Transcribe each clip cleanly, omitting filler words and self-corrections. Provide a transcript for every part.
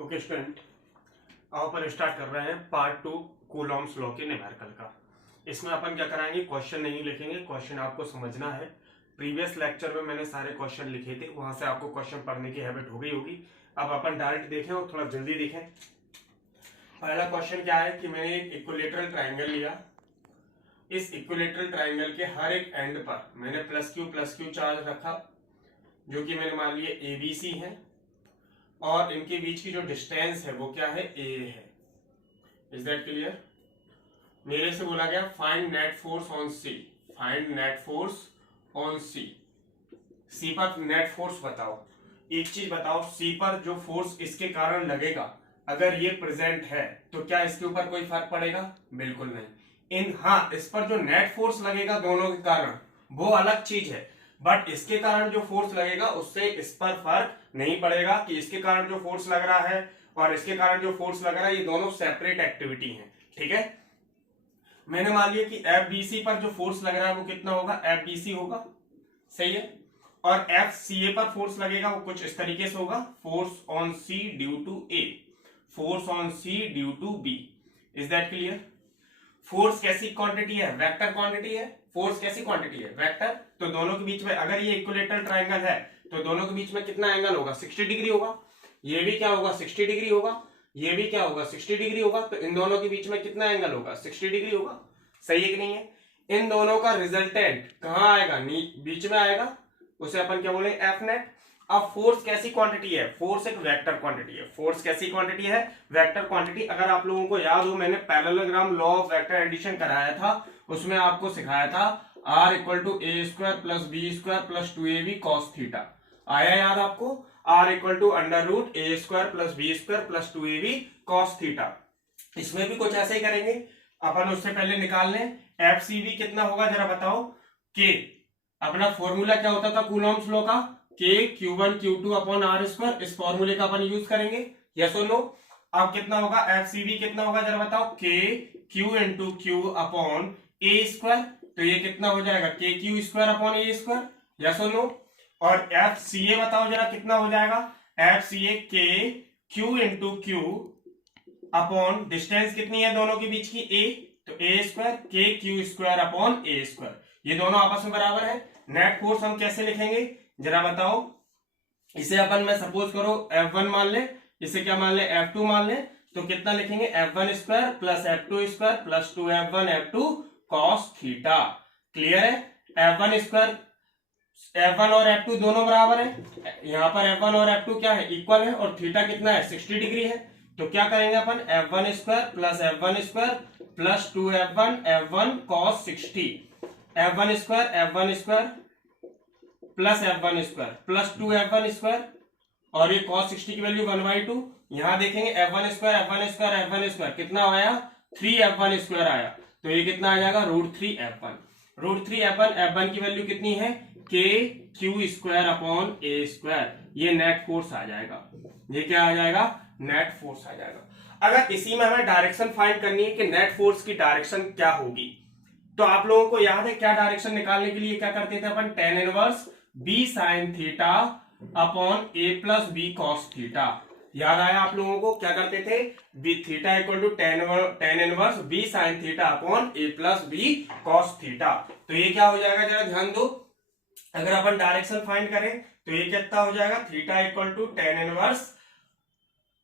Okay student, अब अपन start कर रहे हैं पार्ट 2 कूलॉम्स लॉ के न्यूमेरिकल का। इसमें अपन क्या कराएंगे, क्वेश्चन नहीं लिखेंगे, क्वेश्चन आपको समझना है। प्रीवियस लेक्चर में मैंने सारे क्वेश्चन लिखे थे, वहां से आपको क्वेश्चन पढ़ने की हैबिट हो गई होगी। अब अपन डायरेक्ट देखें और थोड़ा जल्दी देखें। पहला क्वेश्चन क्या है कि मैंने एक इक्विलेटरल ट्राइंगल लिया। इस इक्विलेटरल ट्राइंगल के हर एक एंड पर मैंने प्लस क्यू चार्ज रखा, जो कि मैंने मान लिया ABC है, और इनके बीच की जो डिस्टेंस है वो क्या है, A है। Is that clear? मेरे से बोला गया find net force on C. Find net force on C. C पर नेट फोर्स बताओ। एक चीज बताओ, सी पर जो फोर्स इसके कारण लगेगा, अगर ये प्रेजेंट है तो क्या इसके ऊपर कोई फर्क पड़ेगा? बिल्कुल नहीं। हाँ, इस पर जो नेट फोर्स लगेगा दोनों के कारण, वो अलग चीज है, बट इसके कारण जो फोर्स लगेगा उससे इस पर फर्क नहीं पड़ेगा कि इसके कारण जो फोर्स लग रहा है और इसके कारण जो फोर्स लग रहा है, ये दोनों सेपरेट एक्टिविटी है। ठीक है, मैंने मान लिया कि FBC पर जो फोर्स लग रहा है वो कितना होगा, FBC होगा, सही है। और FCA पर फोर्स लगेगा वो कुछ इस तरीके से होगा, force on C due to A, force on C due to B। Is that clear? Force कैसी क्वांटिटी है? वेक्टर क्वांटिटी है। फोर्स कैसी क्वांटिटी है? वेक्टर। तो दोनों के बीच में, अगर ये इक्विलेटरल ट्रायंगल है तो दोनों के बीच में कितना एंगल होगा? 60 डिग्री होगा। ये भी क्या होगा? 60 डिग्री होगा। ये भी क्या होगा? 60 डिग्री होगा। तो इन दोनों के बीच में कितना एंगल होगा? 60 डिग्री होगा। सही है कि नहीं है? इन दोनों का रिजल्टेंट कहां आएगा? बीच में आएगा, उसे अपन क्या बोलेंगे? F net. अब फोर्स कैसी क्वांटिटी है? फोर्स एक वेक्टर क्वांटिटी है। फोर्स कैसी क्वांटिटी है? Vector quantity. अगर आप लोगों को याद हो, मैंने parallelogram law of vector addition कराया था, उसमें आपको सिखाया था R equal to A square plus B square plus 2ab cos theta. आया याद आपको? R equal to under root A square plus B square plus 2ab cos theta. इसमें भी कुछ ऐसे ही करेंगे अपन। उससे पहले निकाल लें FCB कितना होगा, जरा बताओ। K, अपना फॉर्मूला क्या होता था कूलॉम्स लॉ का? K Q1 Q2 upon R square. इस फॉर्मूले का अपन यूज करेंगे, यस और नो? अब कितना होगा FCB, कितना होगा जरा बताओ? K Q into Q upon A square. तो ये कितना हो जाएगा? K Q square upon A square, yes और नो? और FCA बताओ जरा कितना हो जाएगा? FCA K Q into Q upon distance कितनी है दोनों के बीच की? A, तो A square K Q square upon A square. ये दोनों आपस में बराबर है। नेट फोर्स हम कैसे लिखेंगे जरा बताओ? इसे अपन में सपोज करो F1 मान ले, इसे क्या मान ले? F2 मान ले। तो कितना लिखेंगे? F1 square plus F2 square plus 2F1 F2 cos theta. Clear है? F1 स्क्वायर, F1 और F2 दोनों बराबर है। यहां पर F1 और F2 क्या है? इक्वल है। और थीटा कितना है? 60 डिग्री है। तो क्या करेंगे अपन? F1 square plus F1 square plus 2F1 F1 cos 60। F1 square plus F1 square plus 2F1 square, और ये cos 60 की वैल्यू 1/2। यहां देखेंगे F1 स्क्वायर कितना आया? 3F1 स्क्वायर आया। तो ये कितना आ जाएगा? √3F1। √3F1 की वैल्यू कितनी है? K Q square upon A square. ये नेट फोर्स आ जाएगा। ये क्या आ जाएगा? नेट फोर्स आ जाएगा। अगर इसी में हमें डायरेक्शन फाइंड करनी है कि नेट फोर्स की डायरेक्शन क्या होगी, तो आप लोगों को याद है क्या डायरेक्शन निकालने के लिए क्या करते थे अपन? tan inverse B sin theta upon A plus B cos theta. याद आया आप लोगों को? क्या करते थे? B theta equal to tan inverse B sin theta upon A plus B cos theta. तो ये क्या हो जाएगा जरा ध्यान दो। अगर अपन डायरेक्शन फाइंड करें तो ये कितना हो जाएगा? Theta equal to tan inverse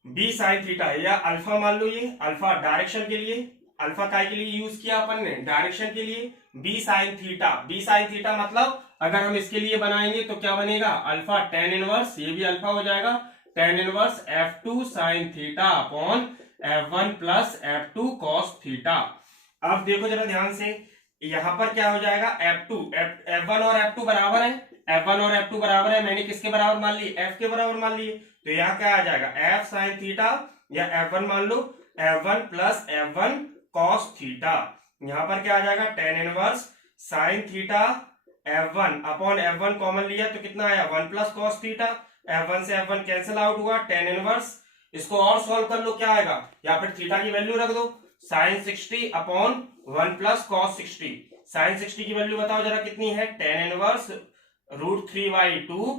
B sin theta, या अल्फा मान लो, ये अल्फा डायरेक्शन के लिए, अल्फा काय के लिए यूज किया अपन ने? डायरेक्शन के लिए। B sin theta, B sin theta मतलब अगर हम इसके लिए बनाएंगे तो क्या बनेगा? अल्फा tan इनवर्स, ये भी अल्फा हो जाएगा, tan inverse F2 sin theta upon F1 plus F2 cos theta. अब देखो जरा ध्यान से, यहां पर क्या हो जाएगा? F1 और F2 बराबर है। F1 और F2 बराबर है, मैंने किसके बराबर मान ली? F के बराबर मान लिए। तो यहाँ क्या आ जाएगा? F sin थीटा, या F1 मान लो, F1 plus F1 cos theta. यहां पर क्या आ जाएगा? tan inverse sin theta F1 upon F1 common लिया तो कितना आया? 1 प्लस cos थीटा। F1 से F1 कैंसिल आउट हुआ, tan इनवर्स। इसको और सॉल्व कर लो, क्या आएगा? या फिर थीटा की वैल्यू रख दो, sin 60 upon 1 plus cos 60। sin 60 की वैल्यू बताओ जरा कितनी है? tan इनवर्स √3/2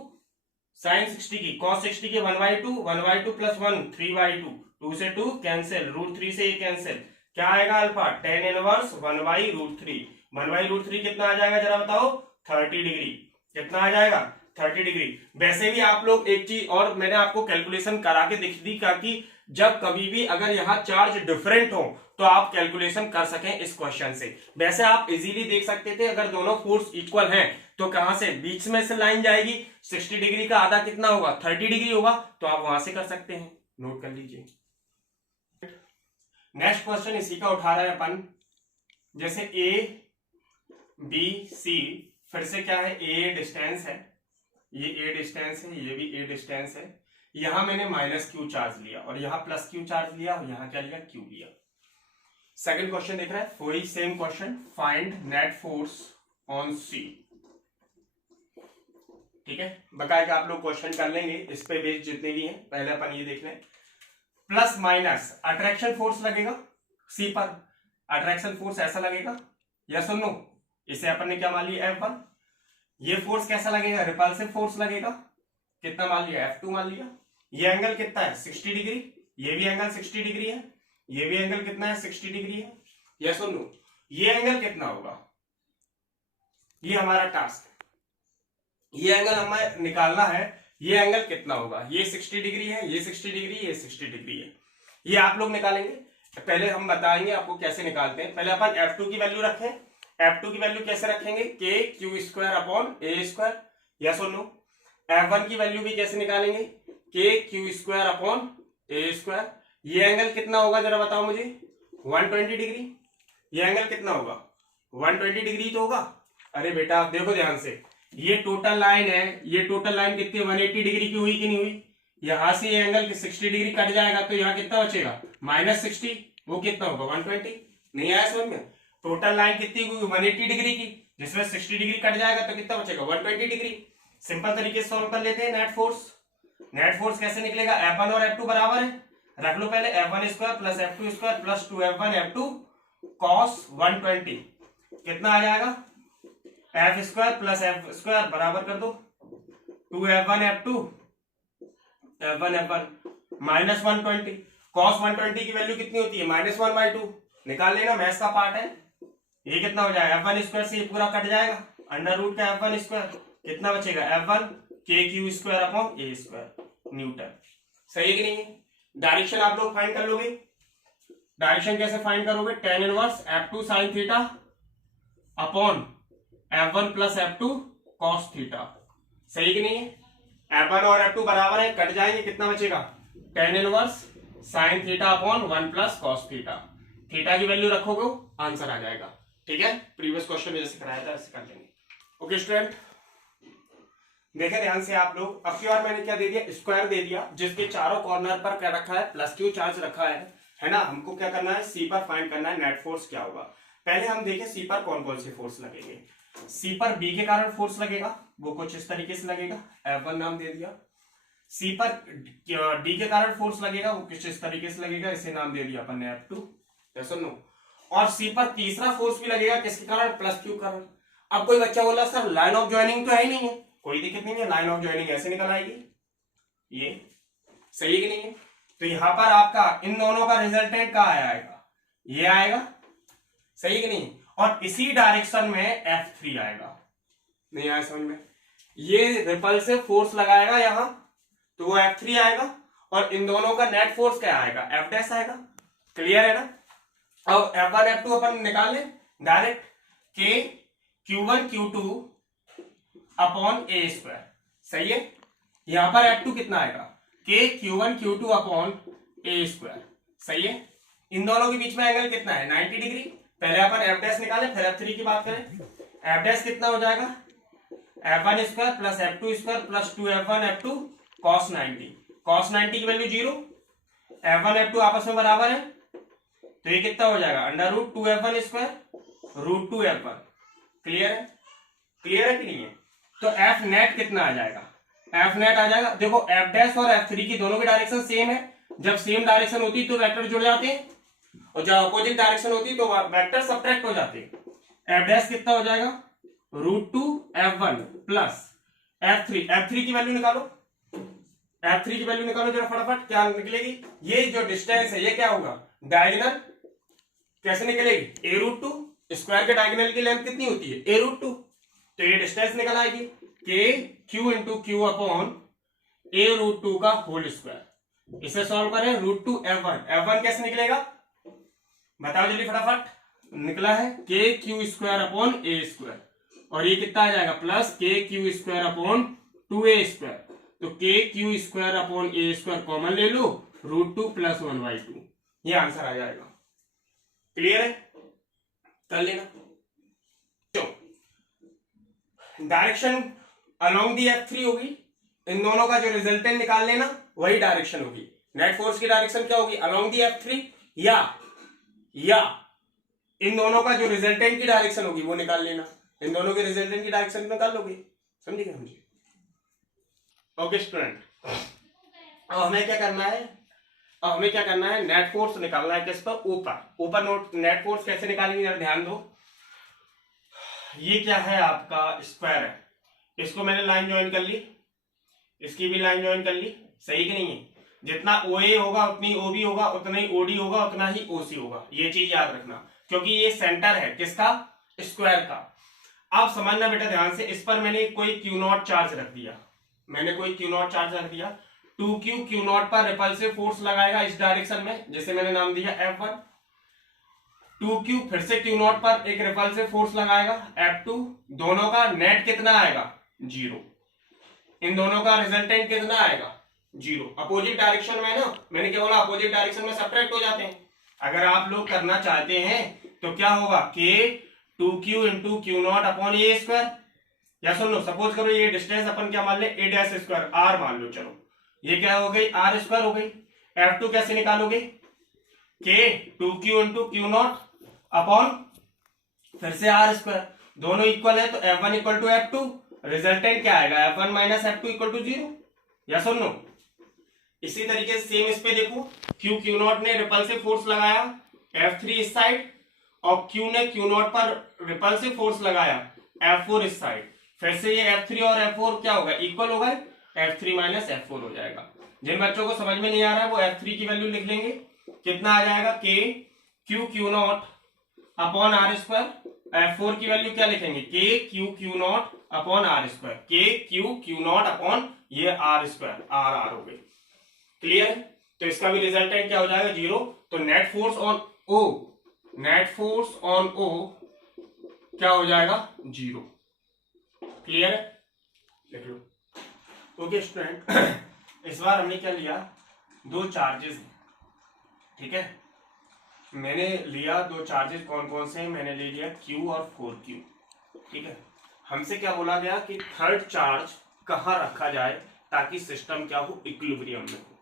साइन 60 की, कॉस 60 की 1/2, 1/2 प्लस 1 3/2, 2 से 2 कैंसिल, √3 से ये कैंसिल, क्या आएगा अल्फा, tan इनवर्स 1/√3, 1/√3 कितना आ जाएगा जरा बताओ, 30 डिग्री, कितना आ जाएगा 30 डिग्री। वैसे भी आप लोग एक चीज और मैंने आपको कैलकुलेशन करा के दिख दी, ताकि जब कभी भी अगर यहाँ चार्ज डिफरेंट हो तो आप कैलकुलेशन कर सकें इस क्वेश्चन से। वैसे आप इजीली देख सकते थे, अगर दोनों फोर्स इक्वल हैं तो कहां से, बीच में से लाइन जाएगी, 60 डिग्री का आधा कितना होगा, 30 डिग्री होगा, तो आप वहां से कर सकते हैं, नोट कर लीजिए। नेक्स्ट क्वेश्चन इसी का उठा रहे हैं अपन, जैसे ए बी सी, फिर से क्या है, ए डिस्टेंस है, ये ए डिस्टेंस है, ये भी ए डिस्टेंस है, यहां मैंने माइनस क्यू चार्ज लिया और यहां प्लस क्यू चार्ज लिया और यहां क्या लिया, क्यू लिया। सेकंड क्वेश्चन देख रहा है, वही same question, find net force on C. ठीक है, बकायदा आप लोग क्वेश्चन कर लेंगे, इस पे बेस्ड जितने भी हैं, पहले अपन ये देख लें। प्लस माइनस अट्रैक्शन फोर्स लगेगा सी पर, अट्रैक्शन फोर्स ऐसा लगेगा, या सुन लो, इसे अपन ने क्या मान लिया, F1। ये फोर्स कैसा लगेगा, रिपल्सिव फोर्स लगेगा, कितना मान लिया, F2 मान लिया। ये एंगल कितना है, 60 डिग्री, ये भी एंगल 60 डिग्री है, ये भी एंगल कितना है, 60 डिग्री है, या सुन लो, ये एंगल कितना होगा, ये हमारा टास्क, ये एंगल हमें निकालना है, ये एंगल कितना होगा, ये 60 डिग्री है, ये 60 डिग्री, ये 60 डिग्री है, ये आप लोग निकालेंगे। पहले हम बताएंगे आपको कैसे निकालते हैं, पहले अपन F2 की वैल्यू रखें, F2 की वैल्यू कैसे रखेंगे, के क्यू स्क्वायर अपॉन ए स्क्वायर, या सुनो F1 की वैल्यू भी कैसे निकालेंगे, के क्यू स्क्वायर अपॉन ए स्क्वायर। ये एंगल कितना होगा जरा बताओ मुझे, 120 डिग्री, ये एंगल कितना होगा, 120 डिग्री तो होगा। अरे बेटा देखो ध्यान से, ये टोटल लाइन है, ये टोटल लाइन कितनी 180 डिग्री की हुई कि नहीं हुई, यहां से ये एंगल 60 डिग्री कट जाएगा तो यहाँ कितना बचेगा, -60, वो कितना होगा 120। नहीं आया समझ में, टोटल लाइन कितनी हुई 180 डिग्री की, जिसमें 60 डिग्री कट जाएगा तो कितना बचेगा 120 डिग्री। सिंपल तरीके से सॉल्व कर लेते हैं। नेट फोर्स, नेट फोर्स कैसे निकलेगा, F1 और F2 बराबर है, रख लो पहले, F1 square plus F2 square plus 2F1 F2 cos 120, कितना आ जाएगा, F square plus F square बराबर कर दो, 2F1 F2 F1 minus 120, cos 120 की वैल्यू कितनी होती है, -1/2, निकाल लेना, मैथ्स का पार्ट है। ये कितना हो जाएगा, F1 स्क्वायर से ये पूरा कट जाएगा, अंडर रूट का F1 स्क्वायर, कितना बचेगा F1 के क्यू स्क्वायर अपॉन ए स्क्वायर न्यूटन। सही है कि नहीं है। डायरेक्शन आप लोग फाइंड कर लोगे, डायरेक्शन कैसे फाइंड करोगे, tan inverse F2 sin theta upon F1 plus F2 cos theta. सही कि नहीं है, F1 और F2 बराबर है, कट जाएंगे, कितना बचेगा, tan inverse sin theta upon 1 plus cos theta, theta की वैल्यू रखोगे आंसर आ जाएगा। ठीक है, प्रीवियस क्वेश्चन में जैसे कराया था ऐसे कर लेंगे। ओके स्टूडेंट, देखें ध्यान से आप लोग, अब की बार मैंने क्या दे दिया, स्क्वायर दे दिया, जिसके चारों कॉर्नर पर क्या रखा है, प्लस क्यू चार्ज रखा है ना। हमको क्या करना है, सी पर फाइंड करना है नेट फोर्स क्या होगा। पहले हम देखें सी पर कौन कौन से फोर्स लगेंगे। सी पर बी के कारण फोर्स लगेगा, वो कुछ इस तरीके से लगेगा, F1 नाम दे दिया। सी पर डी के कारण फोर्स लगेगा, वो कुछ इस तरीके से लगेगा, इसे नाम दे दिया अपन ने F2। सुनो, और सी पर तीसरा फोर्स भी लगेगा, किसके कारण, प्लस क्यू कारण। अब कोई बच्चा बोला सर लाइन ऑफ ज्वाइनिंग तो है ही नहीं है, कोई दिक्कत नहीं है, लाइन ऑफ ज्वाइनिंग ऐसे निकल आएगी, ये सही है कि नहीं है। तो यहां पर आपका इन दोनों का रिजल्टेंट कहाँ आएगा, ये आएगा, सही है कि नहीं। और इसी डायरेक्शन में F3 आएगा, नहीं आया समझ में, ये रिपल्सिव फोर्स लगाएगा यहां तो वो F3 आएगा, और इन दोनों का नेट फोर्स क्या आएगा, F डैश आएगा। क्लियर है ना। अब F1 F2 अपन निकाल ले डायरेक्ट, के Q1 Q2 अपॉन ए स्क्वायर, सही है। यहां पर F2 कितना आएगा, के Q1 Q2 अपॉन ए स्क्वायर, सही है। इन दोनों के बीच में एंगल कितना है, 90 डिग्री। पहले अपन F डैश निकालें फिर F3 की बात करें। F डैश कितना हो जाएगा, F1 square plus F2 square plus 2F1 F2 cos 90, cos 90 की वैल्यू 0, F1 F2 आपस में बराबर है, तो ये कितना हो जाएगा, under root 2F1 square root 2F1। Clear है, क्लियर है कि नहीं है। तो F नेट कितना आ जाएगा, F नेट आ जाएगा, देखो F डैश और F3 की दोनों की डायरेक्शन सेम है, जब सेम डायरेक्शन होती है तो वेक्टर जुड़ जाते हैं, और जब अपोजिट डायरेक्शन होती है तो वेक्टर सब्ट्रैक्ट हो जाते हैं। F डैश कितना हो जाएगा, √2 F1 प्लस F3 की वैल्यू निकालो, F3 की वैल्यू निकालो जरा फटाफट, क्या निकलेगी? ये जो डिस्टेंस है ये क्या होगा? डायगोनल। कैसे निकलेगी? a रूट टू, स्क्वायर के डायगोनल की लेंथ कितनी होती है? a रूट टू, तो ये डिस्टेंस निकल आएगी k q into Q upon a root two का होल स्क्वायर। इसे सॉल्व करें, रूट टू f1 कैसे निकलेगा बताओ जल्दी फटाफट। निकला है k Q square upon a square, और ये कितना आ जाएगा? Plus k Q square upon 2a square. तो k Q square upon a square common ले लो, रूट टू प्लस 1/2, ये आंसर आ जाएगा। क्लियर है? कर लेना। डायरेक्शन अलोंग दी F3 होगी, इन दोनों का जो रिजल्टेंट निकाल लेना वही डायरेक्शन होगी। नेट फोर्स की डायरेक्शन क्या होगी? अलोंग दी F3, या इन दोनों का जो रिजल्टेंट की डायरेक्शन होगी वो निकाल लेना। इन दोनों के रिजल्टेंट की डायरेक्शन निकाल लोगे, समझे क्या मुझे? ओके स्टूडेंट, अब हमें क्या करना है? नेट फोर्स निकालना है किस पर? ऊपर नोट। नेट फोर्स कैसे निकालेंगे जरा ध्यान दो। ये क्या है? आपका स्क्वायर है, इसको मैंने लाइन ज्वाइन कर ली, इसकी भी लाइन ज्वाइन कर ली, सही कि नहीं है? जितना OA होगा उतनी OB होगा, उतना ही OD होगा, उतना ही OC होगा। ये चीज याद रखना, क्योंकि ये सेंटर है किसका? स्क्वायर का। आप समझना बेटा ध्यान से, इस पर मैंने कोई Q0 चार्ज रख दिया, 2Q Q0 पर रिपल्सिव फोर्स लगाएगा इस डायरेक्शन में, जैसे मैंने नाम दिया F1। 2Q फिर से Q0 पर एक रिपल्सिव फोर्स लगाएगा F2। दोनों का नेट कितना आएगा? 0। इन दोनों का रिजल्टेंट कितना आएगा? 0। अपोजिट डायरेक्शन में ना, मैंने क्या बोला? अपोजिट डायरेक्शन में सब्ट्रैक्ट हो जाते हैं। अगर आप लोग करना चाहते हैं तो क्या होगा? K 2Q into Q0 upon a square. या सुन लो, सपोज करो ये डिस्टेंस अपन क्या मान ले? a डैश स्क्वायर r मान लो। चलो ये क्या हो गई? r स्क्वायर हो गई। F2 कैसे निकालोगे? K 2Q into Q0 upon फिर से r स्क्वायर। दोनों इक्वल है तो F1 equal to F2, resultant क्या आएगा? F1 minus F2 equal to 0। या सुन लो, इसी तरीके से सेम इस पे देखो, Q0 ने रिपल्सिव फोर्स लगाया F3 इस साइड, और Q ने Q0 पर रिपल्सिव फोर्स लगाया F4 इस साइड। फिर से ये F3 और F4 क्या होगा? इक्वल होगा, F3 माइनस F4 हो जाएगा। जिन बच्चों को समझ में नहीं आ रहा है वो F3 की वैल्यू लिख लेंगे, कितना आ जाएगा? K Q Q0 upon R square. F4 की वैल्यू क्या लिखेंगे? K Q Q0 upon R square, K Q Q0 upon ये आर स्क्वायर, आर हो गई। क्लियर? तो इसका भी रिजल्टेंट क्या हो जाएगा? 0। तो नेट फोर्स ऑन O क्या हो जाएगा? 0। क्लियर है? लिख लो। ओके स्टूडेंट, इस बार हमने क्या लिया? दो चार्जेस, ठीक है? मैंने लिया दो चार्जेस, कौन कौन से हैं? मैंने ले लिया Q और 4Q, ठीक है? हमसे क्या बोला गया कि थर्ड चार्ज कहाँ रखा जाए ताकि सिस्टम क्या हो? इक्विलिब्रियम में हो।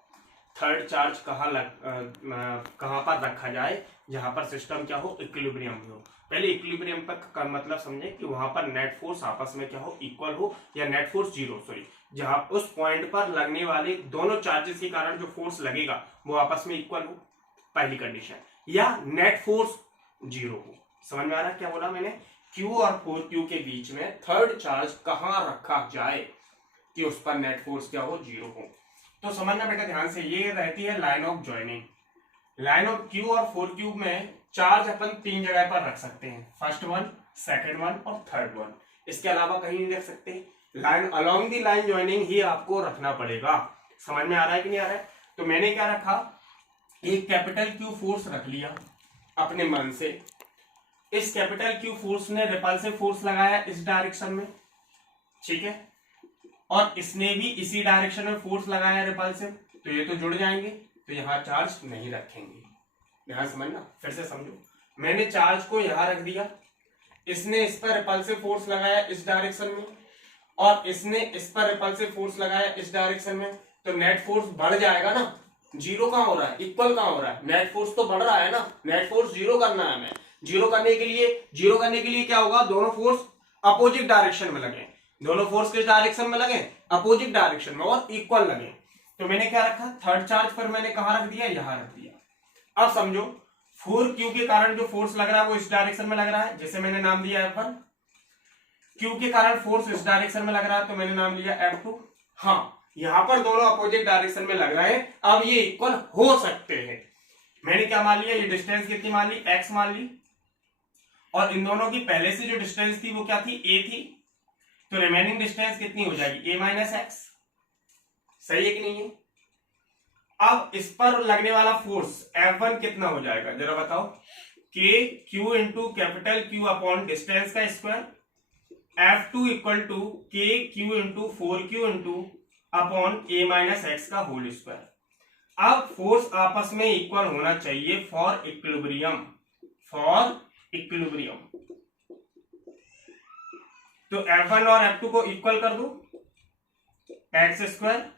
थर्ड चार्ज कहाँ पर रखा जाए जहां पर सिस्टम क्या हो? इक्विलिब्रियम में हो। पहले इक्विलिब्रियम का मतलब समझे कि वहां पर नेट फोर्स आपस में क्या हो? इक्वल हो, या नेट फोर्स 0, सॉरी, जहां उस पॉइंट पर लगने वाले दोनों चार्जेस के कारण जो फोर्स लगेगा वो आपस में इक्वल हो, पहली कंडीशन। या नेट फोर्स 0 हो। समझ में आ रहा है क्या बोला मैंने? Q और 4Q के बीच में थर्ड चार्ज कहां रखा जाए कि उस पर नेट फोर्स क्या हो? 0 हो। तो समझना बेटा ध्यान से, ये रहती है line of joining. Line of Q और 4Q में चार्ज अपन 3 जगह पर रख सकते हैं, फर्स्ट वन, सेकंड वन और थर्ड वन। इसके अलावा कहीं नहीं रख सकते। Line along the line joining ही आपको रखना पड़ेगा। समझ में आ रहा है कि नहीं आ रहा है? तो मैंने क्या रखा? एक कैपिटल Q फोर्स रख लिया अपने मन से। इस कैपिटल Q फोर्स ने रिपल्सिव फोर्स लगाया इस डायरेक्शन में, ठीक है? और इसने भी इसी डायरेक्शन में फोर्स लगाया रिपल्सिव, तो ये तो जुड़ जाएंगे, तो यहां चार्ज नहीं रखेंगे। ध्यान समझना, फिर से समझो। मैंने चार्ज को यहां रख दिया, इसने इस पर रिपल्सिव फोर्स लगाया इस डायरेक्शन में, और इसने इस पर रिपल्सिव फोर्स लगाया इस डायरेक्शन में, तो नेट फोर्स बढ़ जाएगा ना। 0 कहां हो रहा है? इक्वल कहां हो रहा है? नेट फोर्स तो बढ़ रहा है ना। नेट फोर्स 0 करना है हमें। 0 करने के लिए क्या होगा? दोनों फोर्स अपोजिट डायरेक्शन में लगे। दोनों फोर्स किस डायरेक्शन में लगे? अपोजिट डायरेक्शन में, और इक्वल लगे। तो मैंने क्या रखा? थर्ड चार्ज पर मैंने कहां रख दिया? यहां रख दिया। अब समझो 4Q के कारण जो फोर्स लग रहा है वो इस डायरेक्शन में लग रहा है, जैसे मैंने नाम दिया F1। Q के कारण फोर्स इस डायरेक्शन में लग रहा है तो मैंने नाम लिया F2। हाँ, यहां पर दोनों अपोजिट डायरेक्शन में लग रहे हैं, अब ये इक्वल हो सकते हैं। मैंने क्या मान लिया, ये डिस्टेंस कितनी मान ली, x मान ली, और इन दोनों की पहले से जो डिस्टेंस थी वो क्या थी, a थी, तो रिमेनिंग डिस्टेंस कितनी हो जाएगी, a माइनस एक्स। सही है कि नहीं है। अब इस पर लगने वाला फोर्स F1 कितना हो जाएगा जरा बताओ, k q into capital Q upon distance का square, F2 equal to k q into 4q into upon a minus X का होल स्क्वायर। अब फोर्स आपस में इक्वल होना चाहिए फॉर इक्विलिब्रियम, फॉर इक्विलिब्रियम। तो F1 और F2 को इक्वल कर दो, X square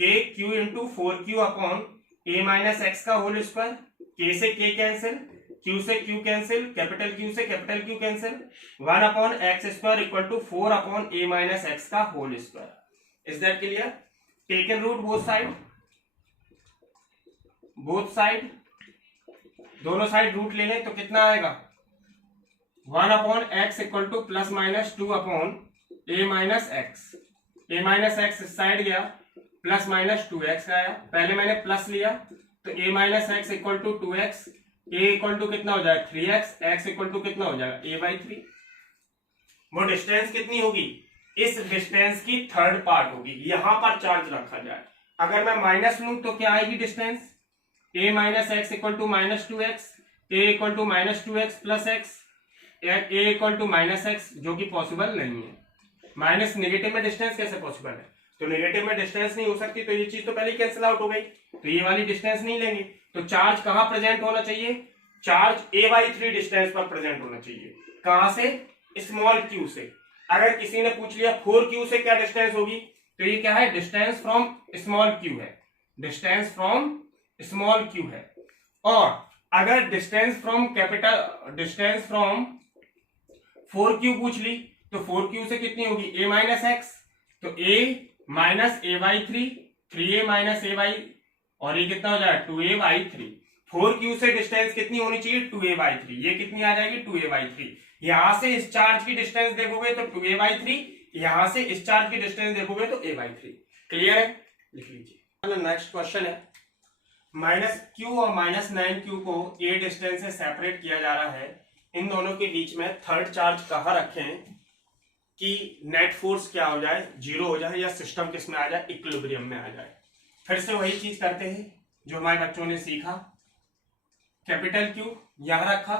k q into 4q upon a minus X का होल स्क्वायर, k से k कैंसिल, q से q कैंसिल, कैपिटल Q से capital Q cancel, 1 upon X square equal to 4 upon a minus X का whole square. Is that clear. Taken root both side, both side, दोनों side root ले लें तो कितना आएगा, 1 upon X equal to plus minus 2 upon a minus X. a minus X इस side गया, plus minus 2x आया, पहले मैंने प्लस लिया तो a minus x equal to 2x, a equal to कितना हो जाएगा 3x, x इक्वल टू कितना हो जाएगा a बाई 3। वो डिस्टेंस कितनी होगी, इस डिस्टेंस की थर्ड पार्ट होगी। यहां पर चार्ज रखा जाए, अगर मैं माइनस लूं तो क्या आएगी distance, a minus x equal to minus 2x, a equal to minus 2x plus x, a equal to minus x, जो कि पॉसिबल नहीं है। माइनस नेगेटिव में डिस्टेंस कैसे पॉसिबल है, तो नेगेटिव में डिस्टेंस नहीं हो सकती, तो ये चीज तो पहले ही कैंसिल आउट हो गई, तो ये वाली डिस्टेंस नहीं लेंगे। तो चार्ज कहां प्रेजेंट होना चाहिए, चार्ज a/3 डिस्टेंस पर प्रेजेंट होना चाहिए। कहां से, स्मॉल q से। अगर किसी ने पूछ लिया 4q से क्या डिस्टेंस होगी, तो ये क्या है, डिस्टेंस फ्रॉम स्मॉल q है, डिस्टेंस फ्रॉम स्मॉल q है। और अगर distance from capital, distance from 4q पूछ ली तो 4q से कितनी होगी, a माइनस एक्स, तो a minus a by 3, 3a minus a by, और ये कितना हो जाएगा 2a बाई 3। 4q से डिस्टेंस कितनी होनी चाहिए, 2a बाई 3, ये कितनी आ जाएगी 2a बाई 3। यहां से इस चार्ज की डिस्टेंस देखोगे तो 2a बाई 3, यहां से इस चार्ज की डिस्टेंस देखोगे तो a बाई 3। क्लियर है, लिख लीजिए। नेक्स्ट क्वेश्चन है, माइनस q और माइनस 9q को a डिस्टेंस से सेपरेट किया जा रहा है, इन दोनों के बीच में थर्ड चार्ज कहां रखें कि नेट फोर्स क्या हो जाए, जीरो हो जाए, या सिस्टम किस में आ जाए, इक्विलिब्रियम में आ जाए। फिर से वही चीज करते हैं जो हमारे बच्चों ने सीखा। कैपिटल Q यहां रखा,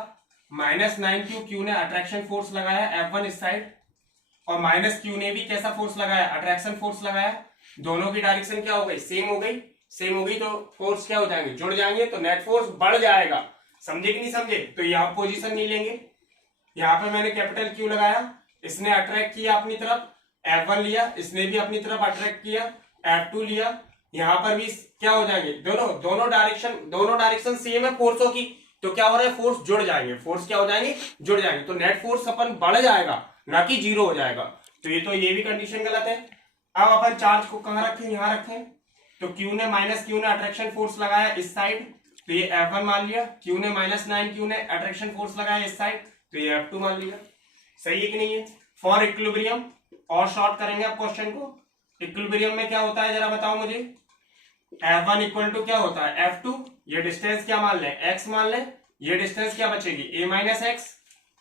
माइनस 9q, Q ने अट्रैक्शन फोर्स लगाया F1 इस साइड, और माइनस Q ने भी कैसा फोर्स लगाया, अट्रैक्शन फोर्स लगाया। दोनों की डायरेक्शन क्या हो गई, सेम हो गई, सेम हो गई, तो फोर्स क्या हो जाएंगे, जुड़ जाएंगे, तो नेट फोर्स बढ़ जाएगा। समझे कि नहीं समझे, तो यहां पोजीशन नहीं लेंगे, यहां पे मैंने कैपिटल Q लगाया, इसने अट्रैक्ट किया अपनी तरफ, F1 लिया, इसने भी अपनी तरफ अट्रैक्ट किया, F2 लिया, यहां पर भी क्या हो जाएंगे, दोनों डायरेक्शन सेम है फोर्सों की, तो क्या हो रहा है, फोर्स जुड़ जाएंगे, फोर्स क्या हो जाएंगे, जुड़ जाएंगे, तो नेट फोर्स अपन बढ़ जाएगा, ना कि जीरो हो जाएगा। तो ये भी कंडीशन गलत है। अब अपन चार्ज को कहां रखें, यहां रखें, तो Q ने अट्रैक्शन फोर्स लगाया इस साइड, तो ये F1 मान लिया, Q ने माइनस 9q ने अट्रैक्शन फोर्स लगाया इस साइड, तो ये F2 मान लिया। सही है कि नहीं है। फॉर इक्विलिब्रियम, और शॉर्ट करेंगे आप क्वेश्चन को। इक्विलिब्रियम में क्या होता है जरा बताओ मुझे, F1 इक्वल टू क्या होता है F2, ये डिस्टेंस क्या मान लें, x मान लें, ये डिस्टेंस क्या बचेगी a माइनस एक्स,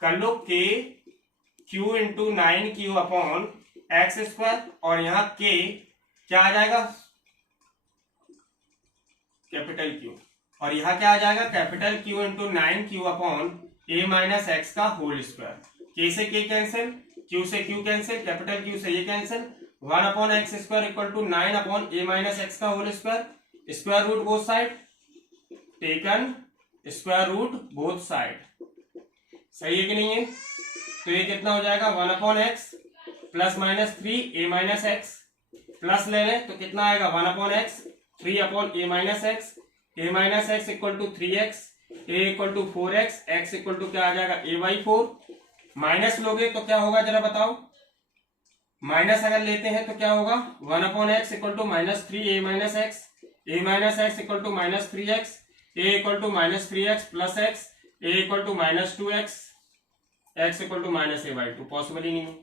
कर लो k q into 9q upon X square, और यहाँ k क्या आ जाएगा, कैपिटल Q, और यहाँ क्या आ जाएगा, capital Q into 9q upon a minus X का होल स्क्वायर। k से k कैंसिल, q से q कैंसिल, कैपिटल Q से ये cancel, 1 upon X square equal to 9 upon a minus X का whole square, square root both side, taken square root both side. सही है कि नहीं है। तो ये कितना हो जाएगा, 1 upon X plus minus 3 a minus X, plus ले लें तो कितना आएगा, 1 upon X 3 upon a minus x equal to 3x, a equal to 4x, x equal to क्या आ जाएगा a बाई 4। माइनस लोगे तो क्या होगा जरा बताओ, माइनस अगर लेते हैं तो क्या होगा, 1 upon X equal to minus 3 a minus x equal to minus 3x, a equal to minus 3x plus x, a equal to minus 2x, x equal to minus a by 2। Possible ही नहीं है,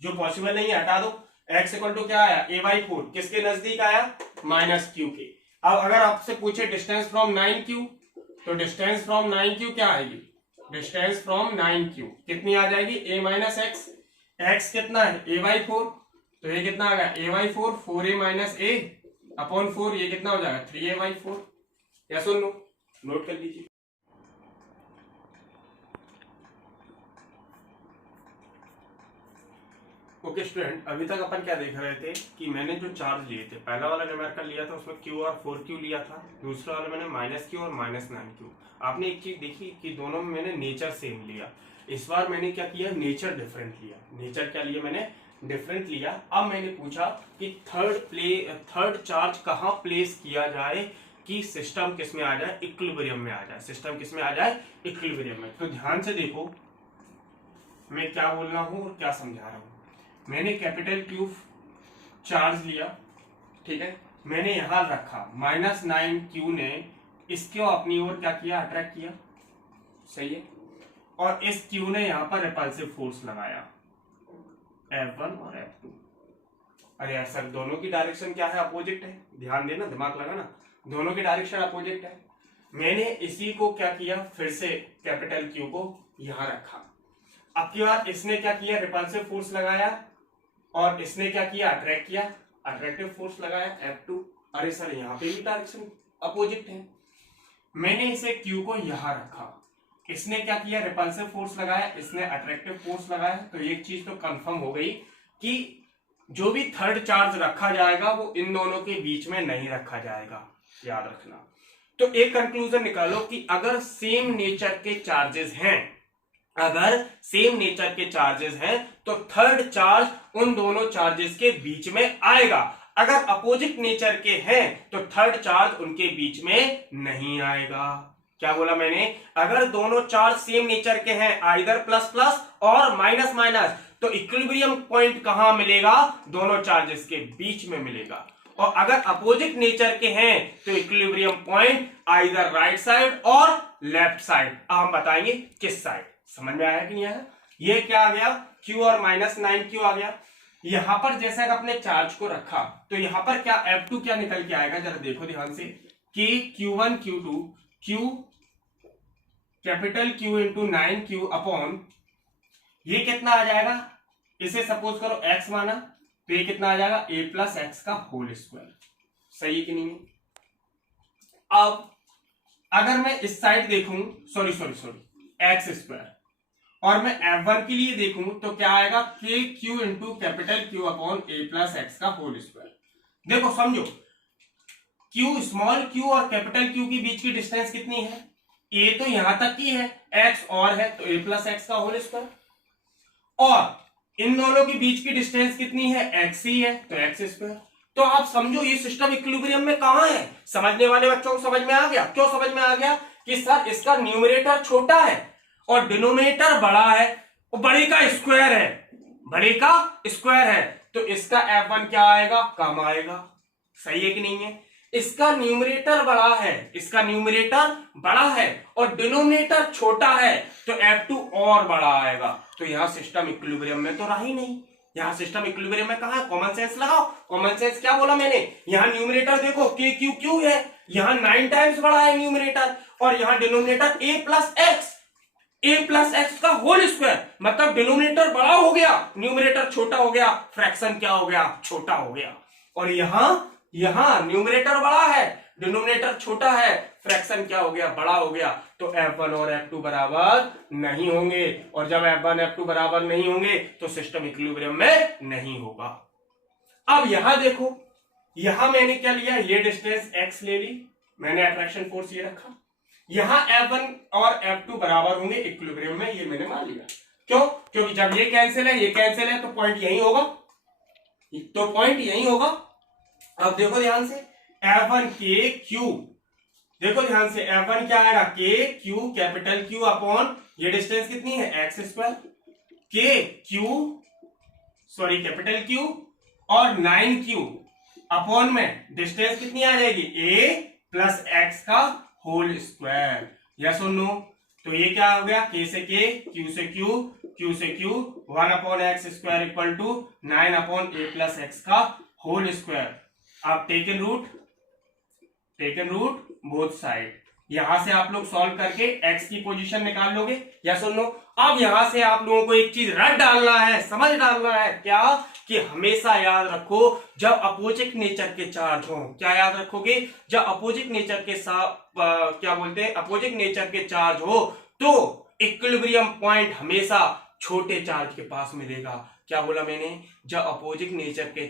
जो possible नहीं है हटा दो, x equal to क्या आया a/4, किसके नजदीक आया -q के। अब अगर आपसे पूछे डिस्टेंस फ्रॉम 9q, तो डिस्टेंस फ्रॉम 9q क्या आएगी, डिस्टेंस फ्रॉम 9q कितनी आ जाएगी a माइनस एक्स, x कितना है a/4, तो ये कितना आ गया a/4, 4a minus a upon 4, ये कितना हो जाएगा 3a/4। या सुन लो, नोट कर लीजिए। ओके स्टूडेंट, अभी तक अपन क्या देख रहे थे कि मैंने जो चार्ज लिए थे, पहला वाला न्यूमेरिकल लिया था उसमें q और 4q लिया था, दूसरा वाला मैंने -q और -9q। आपने एक चीज देखी कि दोनों में मैंने नेचर सेम लिया, इस बार मैंने क्या किया नेचर डिफरेंट लिया। नेचर क्या लिया मैंने डिफरेंट लिया। अब मैंने पूछा कि थर्ड चार्ज कहाँ प्लेस किया जाए कि सिस्टम किस में आ जाए, इक्विलिब्रियम में आ जाए, सिस्टम किस में आ जाए इक्विलिब्रियम में। तो ध्यान से देखो मैं क्या बोल रहा हूँ और क्या समझा रहा हूँ। मैंने कैपिटल Q चार्ज लिया, ठीक है, मैंने यहां रखा, -9q ने इसको अपनी ओर क्या किया अट्रैक्ट किया, सही है, और इस Q ने यहां पर रिपल्सिव फोर्स लगाया F1 और F2। अरे यार सर दोनों की डायरेक्शन क्या है अपोजिट है, ध्यान देना दिमाग लगाना, दोनों की डायरेक्शन अपोजिट है। मैंने इसी को क्या किया फिर से कैपिटल Q को यहां रखा। अब की बार इसने क्या किया रिपल्सिव फोर्स लगाया और इसने क्या किया अट्रैक्ट किया, अट्रैक्टिव फोर्स लगाया F2। अरे सर यहाँ पे भी डायरेक्शन अपोजिट है। मैंने इसे Q को यहां रखा, इसने क्या किया रिपल्सिव फोर्स लगाया, इसने अट्रैक्टिव फोर्स लगाया। तो एक चीज तो कंफर्म हो गई कि जो भी थर्ड चार्ज रखा जाएगा वो इन दोनों के बीच में नहीं रखा जाएगा, याद रखना। तो एक कंक्लूजन निकालो कि अगर सेम नेचर के चार्जेस हैं, अगर सेम नेचर के चार्जेस हैं तो थर्ड चार्ज उन दोनों चार्जेस के बीच में आएगा। अगर अपोजिट नेचर के हैं तो थर्ड चार्ज उनके बीच में नहीं आएगा। क्या बोला मैंने, अगर दोनों चार्ज सेम नेचर के हैं आइदर प्लस प्लस और माइनस माइनस, तो इक्विलिब्रियम पॉइंट कहां मिलेगा, दोनों चार्जेस के बीच में मिलेगा। और अगर अपोजिट नेचर के हैं तो equilibrium point either right side और लेफ्ट साइड। हम बताएंगे किस साइड। समझ में आया कि नहीं आया। ये क्या आ गया Q और -9q आ गया। यहां पर जैसे अपने चार्ज को रखा तो यहां पर क्या F2 क्या निकल के आएगा, जरा देखो ध्यान से कि Q1 Q2 Q capital Q into 9q upon ये कितना आ जाएगा, इसे सपोज करो x माना तो ये कितना आ जाएगा a प्लस एक्स का होल स्क्वायर। सही है कि नहीं। अब अगर मैं इस साइड देखूं, सॉरी एक्स स्क्वायर, और मैं F1 के लिए देखूं तो क्या आएगा के Q into capital Q upon a plus x का होल स्क्वायर। देखो समझो Q स्मॉल q और कैपिटल Q के बीच की डिस्टेंस कितनी है, a तो यहां तक की है, x और है तो a प्लस एक्स का होल स्क्वायर, और इन दोनों के बीच की डिस्टेंस कितनी है x ही है तो एक्स स्क्वायर। तो आप समझो ये सिस्टम इक्विलिब्रियम में कहां है। समझने वाले बच्चों को समझ में आ गया। क्यों समझ में आ गया कि सर इसका न्यूमरेटर छोटा है और डिनोमिनेटर बड़ा है, और बड़े का स्क्वायर है, बड़े का स्क्वायर है, तो इसका F1 क्या आएगा, कम आएगा। सही है कि नहीं है। इसका न्यूमरेटर बड़ा है, इसका न्यूमरेटर बड़ा है और डिनोमिनेटर छोटा है तो F2 और बड़ा आएगा। तो यहां सिस्टम इक्विलिब्रियम में तो रहा ही नहीं। यहां सिस्टम इक्विलिब्रियम में कहां है, कॉमन सेंस लगाओ। कॉमन सेंस क्या बोला मैंने, यहां न्यूमरेटर देखो के क्यू क्यू है, यहां 9 टाइम्स बड़ा है न्यूमरेटर, और यहां डिनोमिनेटर a प्लस एक्स का होल स्क्वायर, मतलब डिनोमिनेटर बड़ा हो गया, न्यूमरेटर छोटा हो गया, फ्रैक्शन क्या हो गया, छोटा हो गया। और यहां न्यूमरेटर बड़ा है, डिनोमिनेटर छोटा है, फ्रैक्शन क्या हो गया, बड़ा हो गया। तो F1 और F2 बराबर नहीं होंगे, और जब F1 F2 बराबर नहीं होंगे तो सिस्टम इक्विलिब्रियम में नहीं होगा। अब यहां देखो, यहां मैंने क्या लिया, ये डिस्टेंस x ले ली, मैंने अट्रैक्शन फोर्स ये रखा, यहां F1 और F2 बराबर होंगे इक्विलिब्रियम में, ये मैंने मान लिया। क्यों, क्योंकि जब ये कैंसिल है ये कैंसिल है तो पॉइंट यही होगा, तो पॉइंट यही होगा। अब देखो ध्यान से F1 के क्यू, देखो ध्यान से F1 क्या आएगा, के क्यू कैपिटल Q अपॉन ये डिस्टेंस कितनी है एक्स स्क्वायर, के क्यू सॉरी कैपिटल Q और 9q अपॉन में डिस्टेंस कितनी आ जाएगी, a प्लस एक्स का होल स्क्वायर। या सुनो, तो ये क्या हो गया, k से k, q से q, q से q, 1/x square equal to 9/a plus x का होल स्क्वायर। अब टेकन रूट बोथ साइड, यहां से आप लोग सॉल्व करके x की पोजीशन निकाल लोगे, या सुन लो। अब यहां से आप लोगों को एक चीज रट डालना है, समझ डालना है, क्या कि हमेशा याद रखो जब अपोजिट नेचर के चार्ज हो, क्या याद रखोगे, जब अपोजिट नेचर के साथ क्या बोलते हैं, अपोजिट नेचर के चार्ज हो तो इक्विलिब्रियम पॉइंट हमेशा छोटे चार्ज के पास मिलेगा। क्या बोला मैंने, जब अपोजिट नेचर के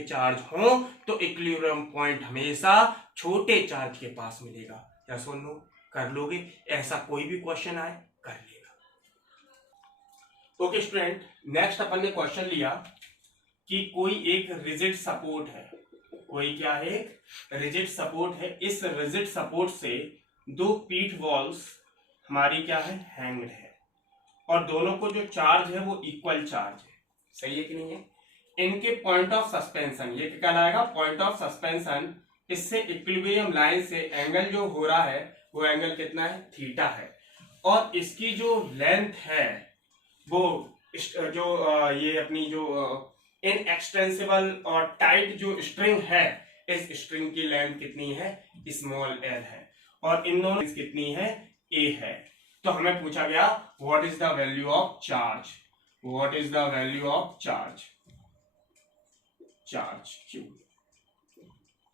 चार्ज हो तो इक्विलिब्रियम पॉइंट हमेशा छोटे चार्ज के पास मिलेगा। क्या सुन लो, कर लोगे, ऐसा कोई भी क्वेश्चन आए कर लेगा। ओके स्टूडेंट, नेक्स्ट अपन ने क्वेश्चन लिया कि कोई एक रिजिड सपोर्ट है, कोई क्या है, रिजिड सपोर्ट है। इस रिजिड सपोर्ट से दो पीठ वॉल्स हमारी क्या है, हैंग्ड है, और दोनों को जो चार्ज है वो इक्वल चार्ज है, सही है कि नहीं है। इनके पॉइंट ऑफ सस्पेंशन, ये क्या कहलाएगा, पॉइंट ऑफ सस्पेंशन। इससे इक्विलिब्रियम लाइन से एंगल जो हो रहा है वो एंगल कितना है, थीटा है, और इसकी जो लेंथ है वो जो ये अपनी जो इनएक्सटेंसिबल और टाइट जो स्ट्रिंग है, इस स्ट्रिंग की लेंथ कितनी है, स्मॉल एल है, और इन दोनों कितनी है, ए है। तो हमें पूछा गया what is the value of charge, what is the value of charge, charge Q,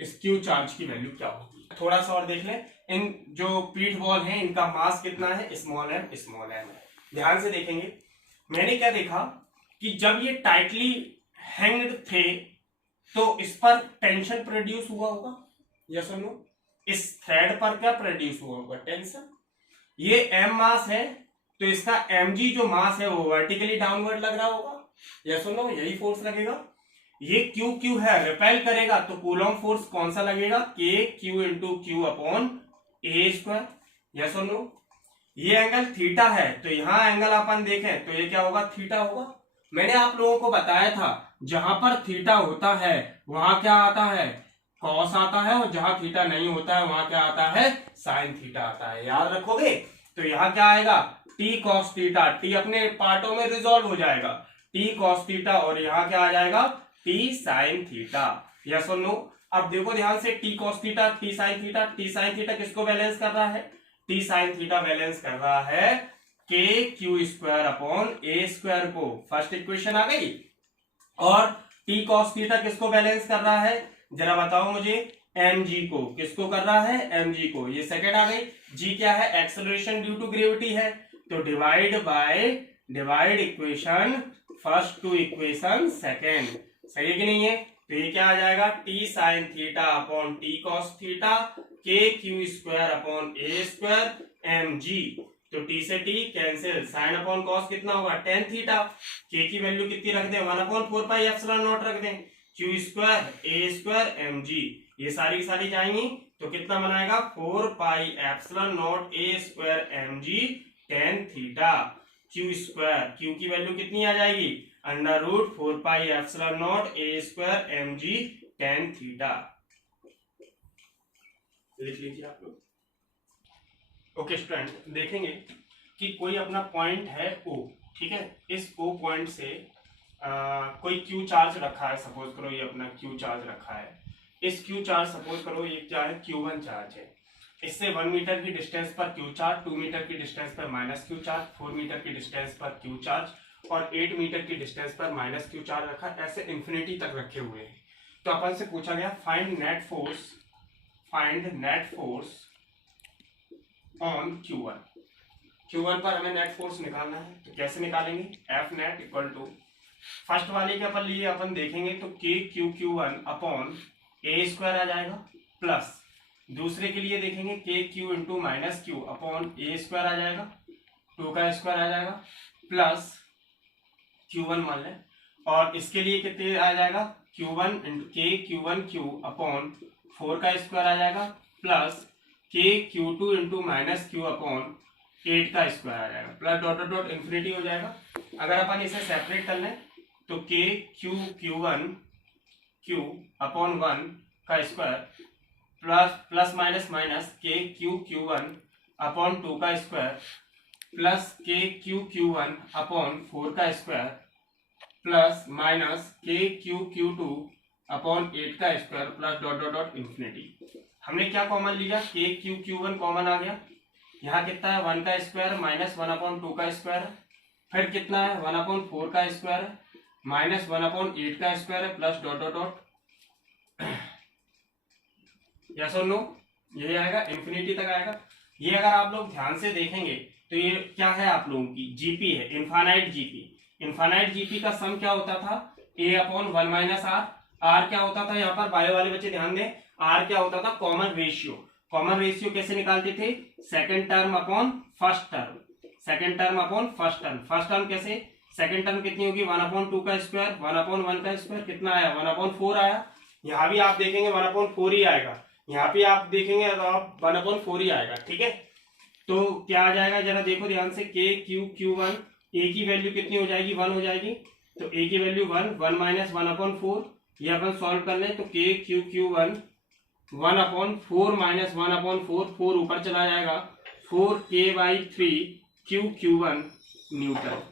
इस क्यू चार्ज की वैल्यू क्या होगी। थोड़ा सा और देख लें, इन जो पीठ वॉल है इनका मास कितना है, स्मॉल एम है। ध्यान से देखेंगे, मैंने क्या देखा कि जब ये टाइटली हैंग्ड थे तो इस पर टेंशन प्रोड्यूस हुआ होगा, या सुनो, इस थ्रेड पर क्या प्रोड्यूस हुआ होगा, टेंशन। ये एम मास है तो इसका mg जो मास है वो वर्टिकली डाउनवर्ड लग रहा होगा, या सुनो, यही फोर्स लगेगा। ये क्यू है, रिपेल करेगा तो कूलॉम फोर्स कौन सा लगेगा, के क्यू इंटू क्यू अपॉन ए स्क्वायर, या सुनो। ये एंगल थीटा है तो यहां एंगल अपन देखें तो ये क्या होगा, थीटा होगा। मैंने आप लोगों को बताया था जहां पर थीटा होता है वहां क्या आता है, कॉस आता है, और जहां थीटा नहीं होता है वहां क्या आता है, साइन थीटा आता है। याद रखोगे तो यहां क्या आएगा, टी कॉस थीटा, टी अपने पार्टों में रिजॉल्व हो जाएगा, टी कॉस थीटा, और यहां क्या आ जाएगा, टी साइन थीटा, या सुनो। अब देखो ध्यान से, T cos theta, T sine theta किसको बैलेंस कर रहा है, टी साइन थीटा बैलेंस कर रहा है के क्यू स्क्वायर अपॉन ए स्क्वायर को, फर्स्ट इक्वेशन आ गई। और टी कॉस थीटा किसको बैलेंस कर रहा है, जरा बताओ मुझे, एम जी को, किसको कर रहा है, एम जी को, ये सेकेंड आ गई। जी क्या है, एक्सेलरेशन ड्यू टू ग्रेविटी है, तो divide equation first to equation second, सही है कि नहीं है। तो ये क्या आ जाएगा, T sine theta upon T cos theta, के क्यू स्क्वायर अपॉन ए स्क्वायर एम जी, तो टी से T cancel, sine upon cos कितना होगा, टेन थीटा, के की वैल्यू कितनी रख दें, 1/4 पाई एप्सिलॉन नॉट रख दें, Q square A square M G, ये सारी सारी जाएंगी तो कितना बनाएगा, 4 pi epsilon naught A square M G tan theta, Q square, Q की वैल्यू कितनी आ जाएगी, √4 pi epsilon naught A square M G tan theta, लिख लीजिए आप लोग। ओके स्टूडेंट, देखेंगे कि कोई अपना पॉइंट है O, ठीक है, इस O पॉइंट से कोई Q चार्ज रखा है, सपोज करो ये अपना Q चार्ज रखा है। इस Q चार्ज सपोज करो ये क्या है, Q1 चार्ज है। इससे 1 मीटर की डिस्टेंस पर Q चार्ज, 2 मीटर की डिस्टेंस पर -Q चार्ज, 4 मीटर की डिस्टेंस पर Q चार्ज और 8 मीटर की डिस्टेंस पर -Q चार्ज रखा, ऐसे इन्फिनिटी तक रखे हुए हैं। तो अपन से पूछा गया find net force on Q1 पर हमें नेट फोर्स निकालना है, तो कैसे निकालेंगे, F net equal to, first वाले के अपन लिए अपन देखेंगे तो Q1 अपॉन ए स्क्वायर आ जाएगा, प्लस दूसरे के लिए देखेंगे KQ इंटू -Q अपॉन ए स्क्वायर आ जाएगा, 2 का स्क्वायर आ जाएगा, प्लस Q1 मान लें, और इसके लिए कितने आ जाएगा, KQ1Q अपॉन 4 का स्क्वायर आ जाएगा, plus KQ2 into -Q upon 8 का स्क्वायर आ जाएगा, प्लस डॉट डॉट इन्फिनिटी हो जाएगा। अगर अपन इसे सेपरेट कर लें तो KQ1Q अपॉन 1 का square plus minus KQ1 upon 2 का स्क्वायर प्लस के क्यू क्यू वन अपॉन 4 का स्क्वायर प्लस माइनस के क्यू क्यू टू अपॉन 8 का square plus dot dot dot infinity. हमने क्या कॉमन लिया, के क्यू क्यू वन कॉमन आ गया। यहाँ कितना है 1 का स्क्वायर माइनस 1 अपॉन 2 का स्क्वायर है, फिर कितना है 1 अपॉन 4 का स्क्वायर है माइनस 1 अपॉन 8 का स्क्वायर है plus dot dot dot. Yes और नो, यही आएगा, इंफिनिटी तक आएगा। ये अगर आप लोग ध्यान से देखेंगे तो ये क्या है आप लोगों की जीपी है, इनफाइनाइट जीपी। इनफाइनाइट जीपी का सम क्या होता था, ए अपॉन 1 माइनस आर। आर क्या होता था, यहाँ पर बायो वाले बच्चे ध्यान दें, आर क्या होता था, कॉमन रेशियो। कॉमन रेशियो कैसे निकालते थे, second term upon first term, second term upon first term. First term कैसे, सेकंड टर्म कितनी होगी 1 अपॉन 2 का स्क्वायर, 1 अपॉन 1 का स्क्वायर कितना आया 1 अपॉन 4 आया। यहाँ भी आप देखेंगे 1 अपॉन 4 ही आएगा, यहाँ पे आप देखेंगे तो आप 1 अपॉन 4 ही आएगा। ठीक है, तो क्या आ जाएगा जरा देखो ध्यान से, के क्यू क्यू वन, ए की वैल्यू कितनी हो जाएगी 1 हो जाएगी, तो ए की वैल्यू 1 माइनस 1 अपॉन 4, ये अपन सॉल्व कर लें तो के Q Q one 1 upon 4 minus 1 upon 4, 4 ऊपर चला जाएगा, 4k/3 Q Q one Newton.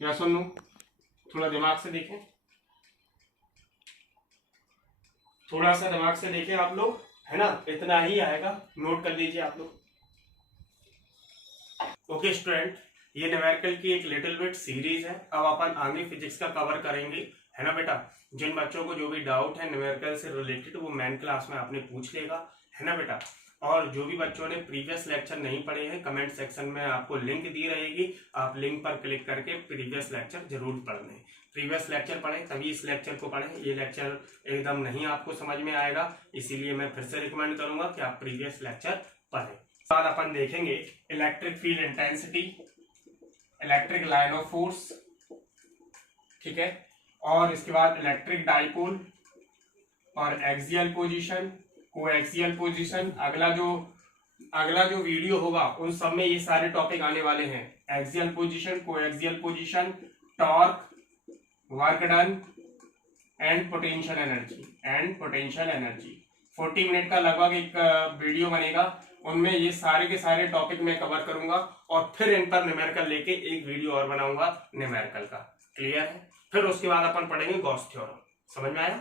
या सुनो, थोड़ा दिमाग से देखें, थोड़ा सा दिमाग से देखें आप लोग, है ना, इतना ही आएगा, नोट कर लीजिए आप लोग। ओके स्टूडेंट, ये न्यूमेरिकल की एक लिटिल बिट सीरीज है। अब अपन आगे फिजिक्स का कवर करेंगे, है ना बेटा। जिन बच्चों को जो भी डाउट है न्यूमेरिकल से रिलेटेड वो मेन क्लास में आपने पूछ लेगा, है ना बेटा। और जो भी बच्चों ने प्रीवियस लेक्चर नहीं पढ़े हैं, कमेंट सेक्शन में आपको लिंक दी रहेगी, आप लिंक पर क्लिक करके प्रीवियस लेक्चर जरूर पढ़ लें। प्रीवियस लेक्चर पढ़ें तभी इस लेक्चर को पढ़ें, ये लेक्चर एकदम नहीं आपको समझ में आएगा, इसीलिए मैं फिर से रिकमेंड करूंगा कि आप प्रीवियस लेक्चर पढ़ें। बाद अपन देखेंगे electric field intensity, electric line of force, ठीक है, और इसके बाद इलेक्ट्रिक डाइपोल और एक्सियल पोजीशन, कोएक्सियल पोजीशन। अगला जो वीडियो होगा उन सब में ये सारे टॉपिक आने वाले हैं, axial position, coaxial position, torque, work done and potential energy. 40 minute का लगभग एक वीडियो बनेगा, उनमें ये सारे के सारे टॉपिक मैं कवर करूंगा और फिर इन पर न्यूमेरिकल लेके एक वीडियो और बनाऊंगा न्यूमेरिकल का। क्लियर है, फिर उसके बाद अपन पढ़ेंगे गॉस थ्योरम। समझ में आया।